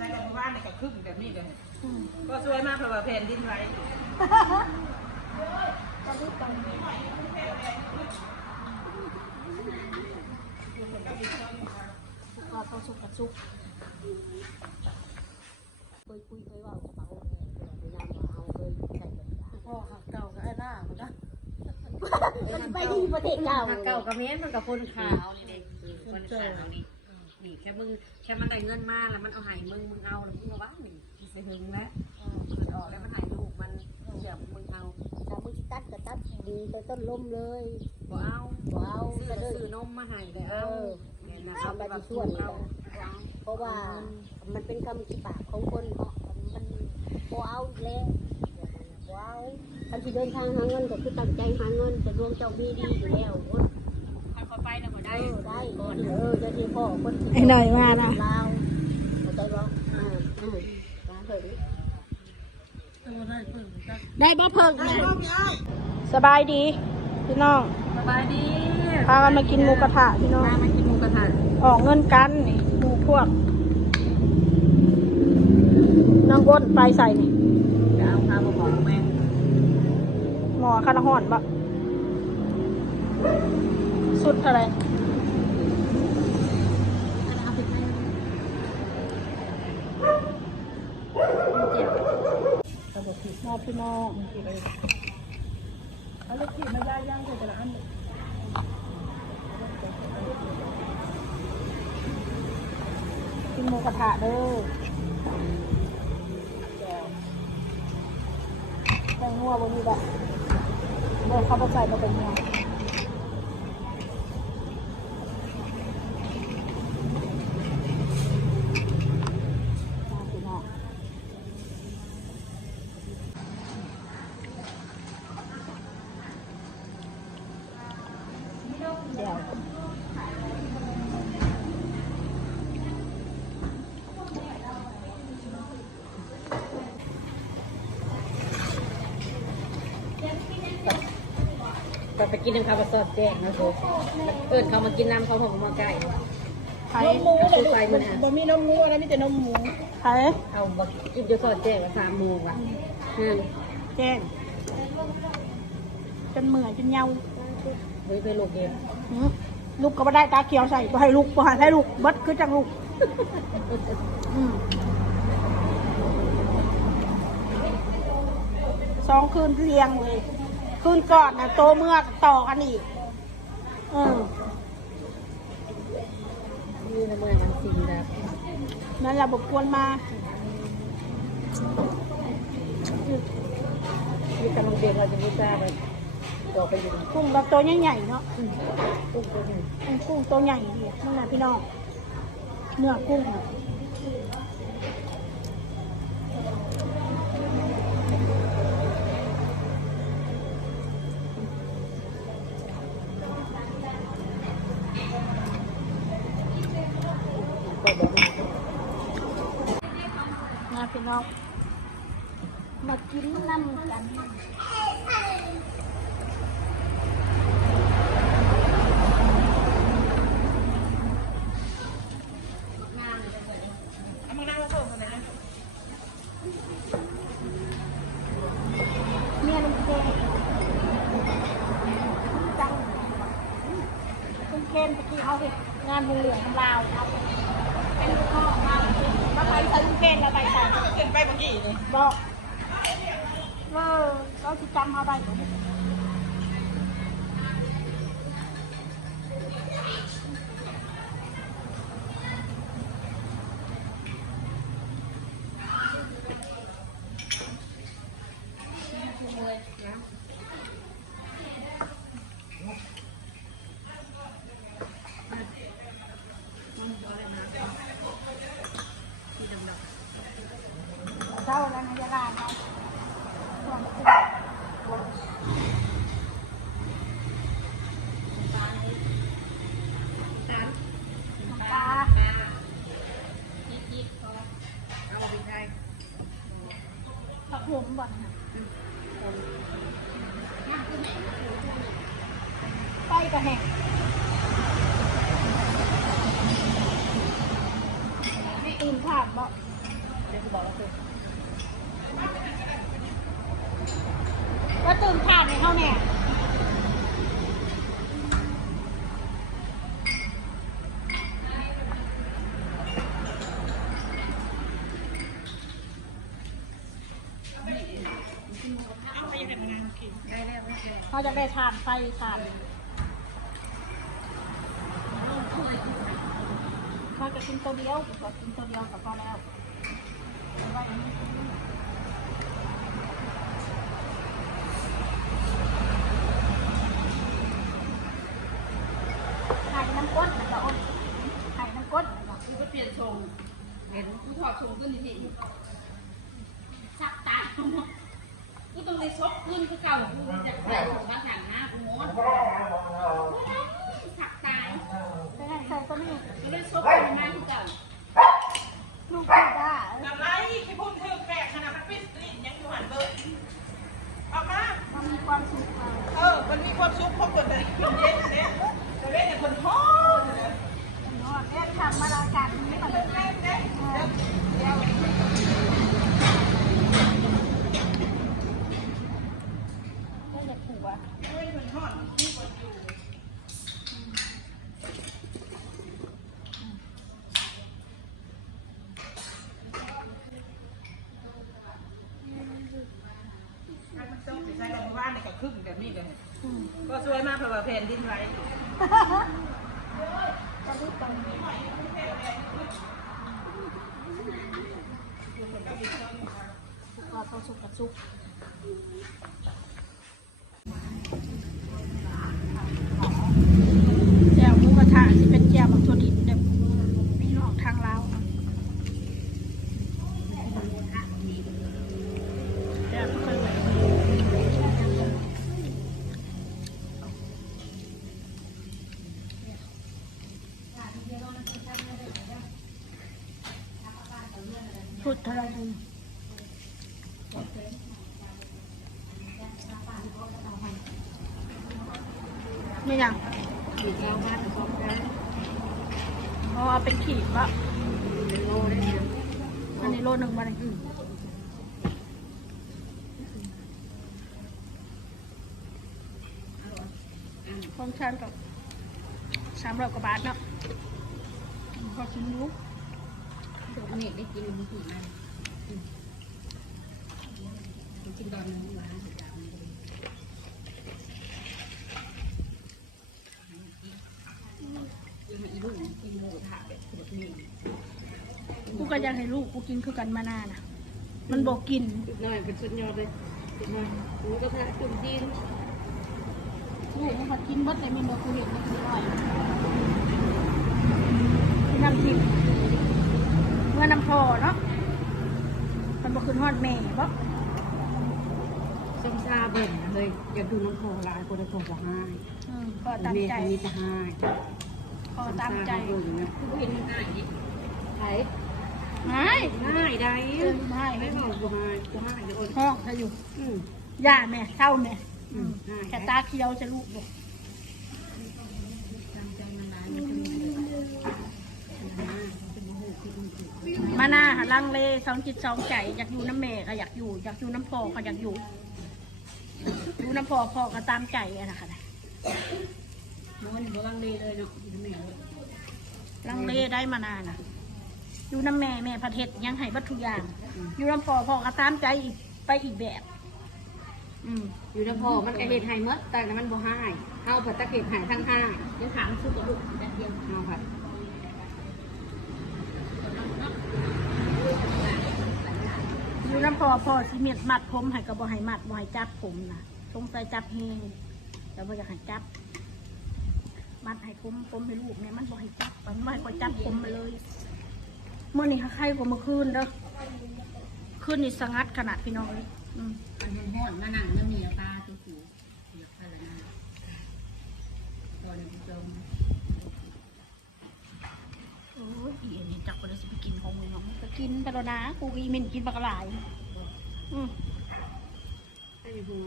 ใช้กับบ้านในกับครึ่งแบบนี้เลยก็สวยมากเพราะว่าแผ่นดินไหวก็ต้องสุกกับสุกคุยว่าจะเบาเวลาเอาเลยใส่แบบพ่อหักเก่ากับไอ้หน้ามันนะไปที่ประเทศเก่าเก่ากับเม้นมันกับคนขาวนี่เด็กคนขาวนี่แค่มึงแค่มันได้เงินมาแล้วมันเอาหายมึงเอาแล้วมึงมาบ้านนี่เสียหึงแล้วเกิดออกแล้วมันหายลูกมันเดี๋ยวมึงเอาถ้ามึงตัดก็ตัดดีต้นลมเลยบ่เอาซื้อนมมาให้ได้เอาเนี่ยนะเอาไปส่วนเอาเพราะว่ามันเป็นคำที่ปากของคนเนาะมันบ่เอาแล้วบ่เอาคันที่เดินทางหาเงินก็คือตั้งใจหาเงินแต่ดวงเจ้าดีอยู่แล้วเขาไปแล้วก็ได้ได้จะที่พ่อคนไอ้หน่อยมานะลาวเข้าใจบ่มาเถิดได้บ่เพิ่งสบายดีพี่น้อง สบายดีพากันมากินหมูกระทะพี่น้องมากินหมูกระทะออกเงินกันนี่หมูพวกน้องก้นไปใส่นี่จะเอาพามาบอกแม่หมอคาราหอนบะสุดอะไรมอพี่น้องเอาลูกขีดมาย่างแต่ละอันกินหมูกระทะเด้อแกงนัวบนนี้แบบเมื่อเขาไปใส่มาเป็นนัวไปกินน้ำข้าวปลาซอสแจ้งนะโซ่เอิญเขามากินน้ำเขาหอมมาใกล้นมหมูเลยบ่มีนมหมูอะไรมีแต่นมหมูใช่เอาบักกินจะซอสแจ้งว่า3 โมงว่ะแจ้งจนเหมื่อยจนเยาเฮ้ยไปลูกเองลูกก็ไม่ได้ตาเขียวใส่ก็ให้ลูกก็ให้ลูกบัดคือจังลูก2 คืนเรียงเลยคืนก่อนนะโตเมื่อต่อกันอีกนี่นะเมื่อวัน4แล้วนั่นแหละบกวนมานี่กำลังเด็กเราจะไม่ทราบเลยต่อไปอยู่กุ้งแบบตัวใหญ่ๆเนาะกุ้งตัวใหญ่กุ้งตัวใหญ่ดีนั่นแหละพี่น้องเนื้อกุ้งพี่น้องมากินน้ำกันเมียลุงเคนจังลุงเคนตะกี้เขาเห็นงานบุญเหลืองทำลาวเอาเป็นลูกพ่อมาไปใส่ลุงเคนแล้วไปใส่เกินไปเมื่อกี้เลยบอกเขาจะจำเอาไปเท่านั้นยาลาเนาะผักหอมบ่อนไปกระแหงตื่นผ่านบ่ บอกเราคือว่าตื่นขาดในเขาเนี่ยเขาจะได้ทานไฟทานเขาจะกินตัวเดียวก็กินตัวเดียวก็พอแล้วไข่น้ำก้นมันจะอ้นไข่น้ำก้นมันจะ กูก็เปลี่ยนชงเห็นกูถอดชงขึ้นทีชักตากูต้องได้ซบขึ้นคือเก่ากูจะใส่ของมาสั่งหน้ากูมดสักตาย ไม่ได้ใส่ตัวนี้ กูได้ซบขึ้นมาคือเก่า ลูกพี่ได้ ทำไรที่พูดถึงแปลกขนาดมันปิดลิ้นยังอยู่หันเบิร์ออกมา มันมีความสุข มันมีความสุขเพราะคนเป็นเย็นเนี่ยแต่เว้นแต่คนท้อ เนี่ยทำมาแล้วกันไม่มาเลย เดี๋ยว ไม่อยากถูกอ่ะ เว้นคนท้อที่คนอยู่ มันต้องใช้ลำว่านในกับครึ่งแบบนี้เลยก็สวยมากเพราะว่าแผ่นดินไหว ก็รีบไปก็ต้องสุกกับสุกแจ่วหมูกระทะที่เป็นแจ่วบางตัวดิบเด็กพี่น้องทางลาวแจ่วเคยแบบพูดเท่าไรดูนี่ยัง ขีดเราบ้านสองได้ อ๋อเอาเป็นขีดวะ เป็นโลได้เนี่ย อันนี้โลนึงมาเลยของฉันกับ300 กว่าบาทเนาะพอกินรู้ อันนี้ได้กินมันขีดมันกินตอนนึงหวานสุดยอดอีลูกกินหมูถาแบบขวดนี่ กูก็อยากให้ลูกกูกินคือกันมานานอ่ะ มันบอกกิน หน่อยเป็นสุดยอดเลยหน่อยหมูกระทะจุ่มจีน ลูกมันพอกินเบิดเลยมีบอกกูเห็นมันกินอร่อยน้ำทิพย์เมื่อน้ำพอเนาะมันบอกคืนฮอดแม่บ่ ส้มซาเบิ่นเลยอยากดูน้ำโพลายคนละโพก็ให้ ก็ตามใจ มีจะให้ พอตามใจ คือเห็นมันง่ายดิไถ ไม่ ง่ายได้ ไม่ ไม่บอกกูให้กูให้เดี๋ยวโอน ห้องเธออยู่ อืม ย่าแม่เศร้าแม่ ง่าย แค่ตาเคี้ยวจะลูกบอก จำใจมันร้ายมันเป็นโมโหที่มันถูก มาหน้าลังเลสองจิตสองใจอยากอยู่น้ำแม่ก็อยากอยู่อยากอยู่น้ำพอก็อยากอยู่อยู่น้ำพอพ่อก็ตามใจอะนะคะ มันบ่ลังเลเลยเนาะแม่ ลังเลได้มานานน่ะอยู่น้ำแม่แม่ประเทศยังให้วัตถุกอย่าง อยู่น้ำพอพ่อก็ตามใจอีกไปอีกแบบ อยู่ในพอมันก็เห็ดให้หมดแต่มันบ่ให้เอาผัดตะเข็บให้ทั้งห้ายังถามซื้อกระดูกแต่เดียวเอาค่ะ อยู่น้ำพอพ่อสิเม็ดมัดผมให้ก็บ่ให้มัดบ่ให้จับผมนะสงสัยจับเฮงแต่บ่อยากให้จับ มัดให้ผมให้ลูกเนี่ยมันบ่ให้จับมันไม่ให้ก็จับผมมาเลยเมื่อนี้ใครก็เมื่อคืนเด้อคืนนี้สงัดขนาดพี่น้องเลย มันห้อนมานั่งแล้วมีตาตัวสูงอยากอะไรนะตอนนี้จม โอ้ยอีอันนี้จับไปเลยสิไปกินของมึงมึงก็กินไปแล้วนะกูก็อีเมนกินปลากระไหลอืม ไอ้หู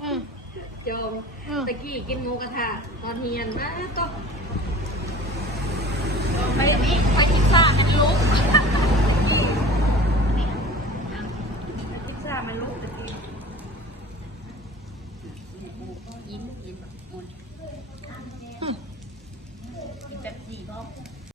อืม จมตะกี้กินหมูกระทะตอนเฮียนมาก็ ไปนี่ไปพิซซ่ากันลูก ยิ้มยิ้มแบบมน